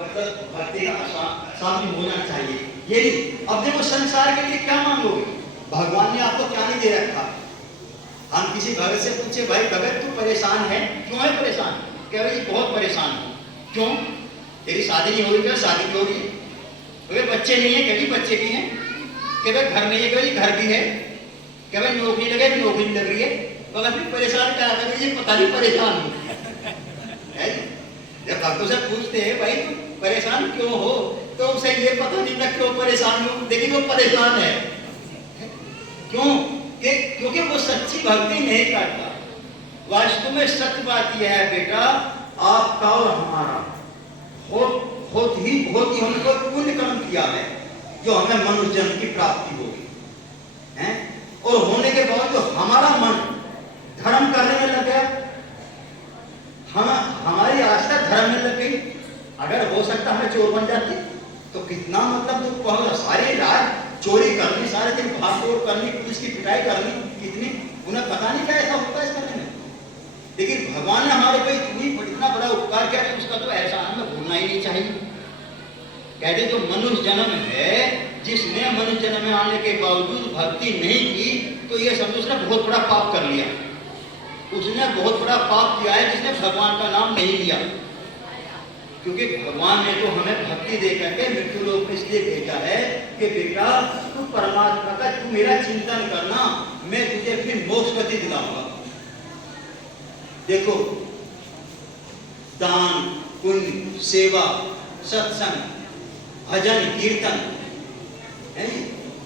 मतलब भक्ति का सामने होना चाहिए। ये नहीं, अब देखो संसार के लिए क्या मांगोगे, भगवान ने आपको क्या नहीं दे रखा। हम किसी भगत से पूछे, भाई भगत तू परेशान है, क्यों है परेशान? कह भाई बहुत परेशान हूँ। क्यों? तेरी शादी नहीं हो रही? क्या शादी क्यों हो रही है? बच्चे नहीं है? कभी बच्चे भी हैं। कि भाई घर नहीं है? कभी घर भी है। कि भाई नौकरी लगे? नौकरी लग रही है। मगर फिर परेशान क्या कर रही है? पता नहीं परेशान हूँ। जब भक्तों से पूछते हैं भाई तुम परेशान क्यों हो, तो उसे ये पता नहीं था क्यों परेशान हो, लेकिन वो परेशान है। क्यों? क्योंकि वो सच्ची भक्ति नहीं करता। वास्तव में सत्य बात यह है बेटा, आपका और हमारा बहुत ही हमने कोई पुण्य कर्म किया है जो हमें मनुष्य जन्म की प्राप्ति होगी है। और होने के बाद जो हमारा मन धर्म करने में लग गया, हमारी आस्था धर्म में लग गई। अगर हो सकता है चोर बन जाती तो कितना मतलब दुख पहुंचा। सारी रात चोरी करनी, सारे दिन भागदौड़ करनी, पुलिस की पिटाई करनी, कितनी उन्हें पता नहीं क्या ऐसा होता है इस करने में। लेकिन भगवान ने हमारे पे इतना बड़ा उपकार किया कि उसका तो एहसान हमें भूलना ही नहीं चाहिए। कहते जो मनुष्य जन्म है, जिसने मनुष्य जन्म में आने के बावजूद भक्ति नहीं की, तो ये समझो उसने बहुत बड़ा पाप कर लिया। उसने बहुत बड़ा पाप किया है जिसने भगवान का नाम नहीं लिया। क्योंकि भगवान ने तो हमें भक्ति दे करके मृत्यु लोक में इसलिए भेजा है कि बेटा तू परमात्मा का, तू मेरा चिंतन करना, मैं तुझे फिर मोक्ष गति दिलाऊंगा। देखो दान, पुण्य, सेवा, सत्संग, भजन, कीर्तन,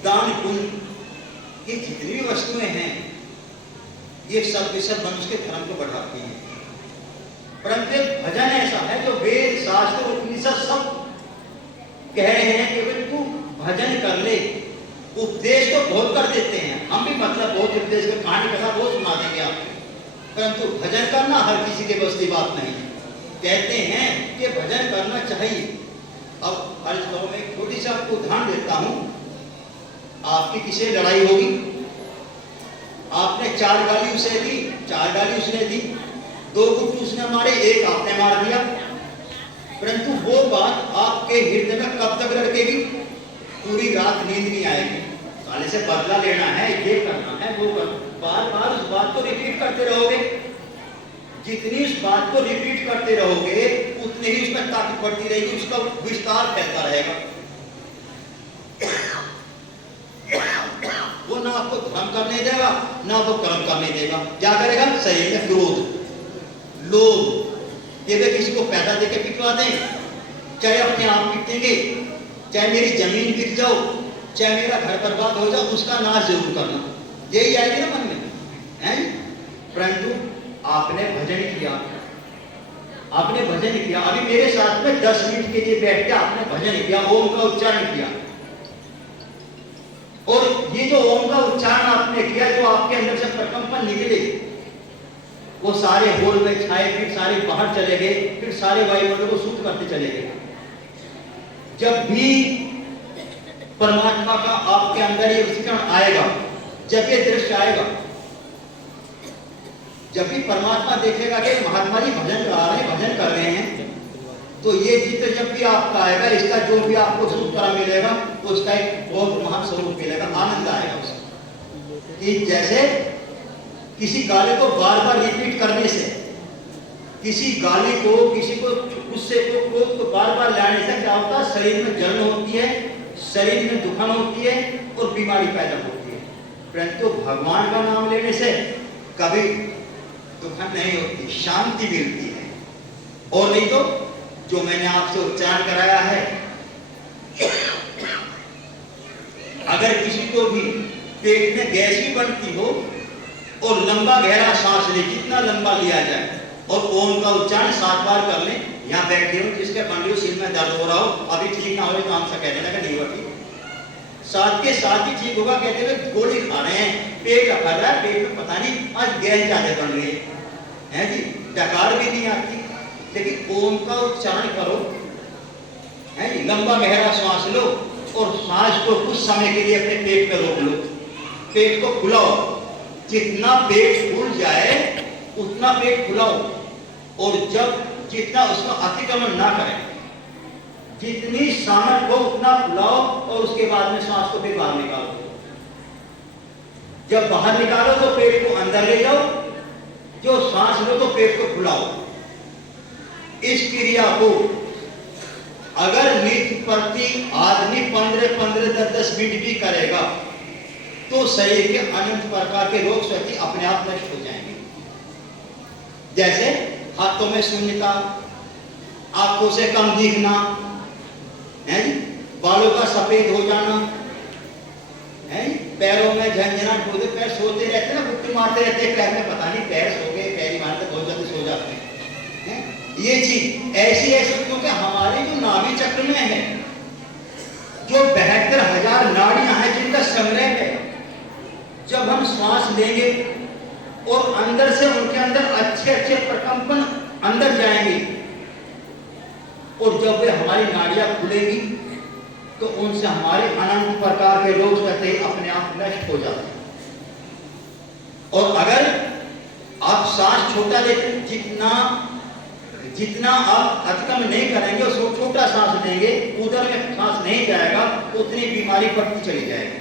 दान, पुण्य, ये जितनी भी वस्तुएं हैं ये सब के सब मनुष्य के धर्म को बढ़ाती हैं। परंतु भजन ऐसा है जो वेद शास्त्र उपनिषद सब कह रहे हैं कि भाई तू भजन कर ले। उपदेश तो बहुत कर देते हैं, हम भी मतलब बहुत उपदेश कर, कहानी कथा बहुत सुना देंगे आपको, परंतु भजन करना हर किसी के बस की बात नहीं। कहते हैं कि भजन करना चाहिए। अब हर गाँव में छोटी सी आपको उदाहरण देता हूं। आपकी किसी लड़ाई होगी, आपने 4 गाली उसे दी, 4 गाली उसने दी, 2 गुट उसने मारे, 1 आपने मार दिया, परंतु वो बात आपके हृदय में कब तक लड़केगी? पूरी रात नींद नहीं आएगी। साले से बदला लेना है, ये करना है, वो करना, बार बार उस बात को रिपीट करते रहोगे। जितनी उस बात को रिपीट करते रहोगे उतनी ही उसमें ताकत बढ़ती रहेगी, उसका विस्तार फैलता रहेगा। वो ना आपको धर्म करने देगा, ना वो कर्म करने देगा। क्या करेगा? शरीर में क्रोध, लोभ, ये वे किसी को पैदा देके पिटवा दें, चाहे अपने आप पिटेंगे, चाहे मेरी जमीन बिक जाओ, चाहे मेरा घर बर्बाद हो जाओ, उसका नाश जरूर करना, यही आएगी ना मन में, हैं? परंतु आपने भजन किया, आपने भजन किया, अभी मेरे साथ में 10 मिनट के लिए बैठ के आपने भजन किया, ओम का उच्चारण किया, और ये जो ओम का उच्चारण आपने किया, जो आपके अंदर से प्रकंपन निकले, वो सारे होल में छाए, फिर सारे बाहर चले गए, फिर सारे वायुमंडल को शुद्ध करते चले गए। जब भी परमात्मा का आपके अंदर ये विचरण आएगा, जब ये दृश्य आएगा, जब भी परमात्मा देखेगा कि महात्मा जी भजन गा रहे हैं, भजन कर रहे हैं, तो ये चित्र जब भी आपका आएगा, इसका जो भी आपको सुख मिलेगा, उसका एक बहुत महान स्वरूप मिलेगा, आनंद आएगा उसका। कि जैसे किसी गाली को बार बार रिपीट करने से, किसी गाली को, किसी को गुस्से को, क्रोध को बार बार लाने से क्या होता है? शरीर में जलन होती है, शरीर में दुखन होती है और बीमारी पैदा होती है। परंतु भगवान का नाम लेने से कभी दुखन नहीं होती, शांति मिलती है। और नहीं तो जो मैंने आपसे उच्चारण कराया है, अगर किसी को भी पेट में गैस भी बनती हो और लंबा गहरा सांस ले, जितना लंबा लिया जाए, और ओम का उच्चारण 7 बार कर ले। यहाँ बैठे हो, जिसके बंडी सिर में दर्द हो रहा हो, अभी ठीक ना हो तो हमसे कह देना कि नहीं हुआ ठीक, साथ के साथ ही ठीक होगा। कहते हुए गोली खा रहे हैं, पेट अखड़ रहा है, पेट में पता नहीं आज गैस ज्यादा बन रही है जी, डकार भी नहीं आती, लेकिन ओम का उच्चारण करो, है जी, लंबा गहरा श्वास लो और सांस को कुछ समय के लिए अपने पेट पे रोक लो, पेट को फुलाओ, जितना पेट फूल जाए उतना पेट फुलाओ, और जब जितना उसका अतिक्रमण ना करें, जितनी सामर्थ हो उतना फुलाओ और उसके बाद में सांस को फिर बाहर निकालो। जब बाहर निकालो तो पेट को अंदर ले जाओ, जो सांस लो तो पेट को फुलाओ। इस क्रिया को अगर नित्य प्रति आदमी 15-15, 10-10 मिनट भी करेगा तो शरीर के अनंत प्रकार के रोग स्वतः अपने आप नष्ट हो जाएंगे। जैसे हाथों में शून्यता, आंखों से कम दिखना, है बालों का सफेद हो जाना, है पैरों में झंझनाहट होते, पैर सोते रहते ना, बुक्की मारते रहते पैर में, पता नहीं पैर सो गए, पैर ही मारते बहुत जल्दी सो जाते हैं। ये चीज ऐसी क्योंकि हमारे जो नाभि चक्र में है जो 72,000 नाड़ियां हैं जिनका संग्रह है, जब हम श्वास लेंगे और अंदर से उनके अंदर अच्छे प्रकंपन अंदर जाएंगे और जब वे हमारी नाड़ियां खुलेगी तो उनसे हमारे अनंत प्रकार के रोग रहते अपने आप नष्ट हो जाते हैं। और अगर आप सांस छोटा लेते, जितना आप अतिक्रम नहीं करेंगे, उसको छोटा सांस लेंगे, उधर में सांस नहीं जाएगा, उतनी बीमारी बढ़ती चली जाएगी।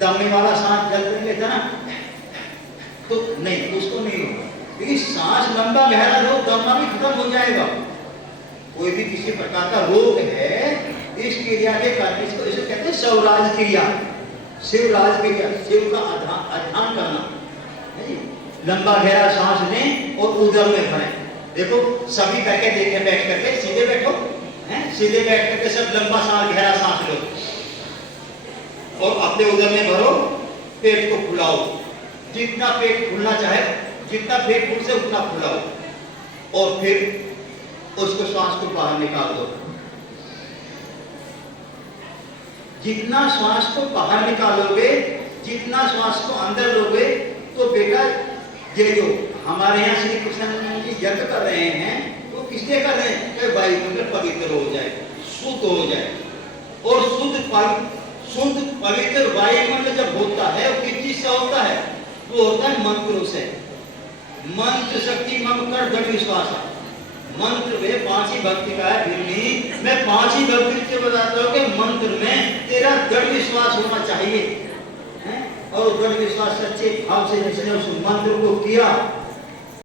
दमने वाला सांस जल्दी लेता ना तो नहीं, उसको नहीं होगा, क्योंकि सांस लंबा गहरा लो, दमना भी खत्म हो जाएगा। कोई भी किसी प्रकार का रोग है, इस क्रिया के कारण, इसको इसे कहते हैं शिवराज क्रिया, शिवराज क्रिया, शिव का अध्यान करना। लंबा गहरा सांस लें और उदर में भरें। देखो सभी करके देखें, बैठ करके, सीधे बैठो, हैं सीधे बैठ करके सब लंबा सांस, गहरा सांस लो और अपने उदर में भरो, पेट को फुलाओ, जितना पेट फूलना चाहे, जितना पेट फूल से उतना फुलाओ और फिर उसको सांस को बाहर निकाल दो। जितना श्वास को बाहर निकालोगे, जितना श्वास को अंदर लोगे, तो बेटा ये जो हमारे यहाँ श्री कृष्ण जी यज्ञ कर रहे हैं, वो किसलिए कर रहे हैं कि वायुमंडल पवित्र हो जाए, शुद्ध हो जाए। और शुद्ध पवित्र वायुमंडल जब होता है वो किस चीज से होता है? वो होता है मंत्रों से। मंत्र शक्ति मम कर दृढ़ विश्वास। मंत्र में 5 ही भक्ति का है, फिर मैं 5 ही भक्ति से बताता हूँ कि मंत्र में तेरा दृढ़ विश्वास होना चाहिए, और दृढ़ विश्वास सच्चे भाव से जिसने उस मंत्र को किया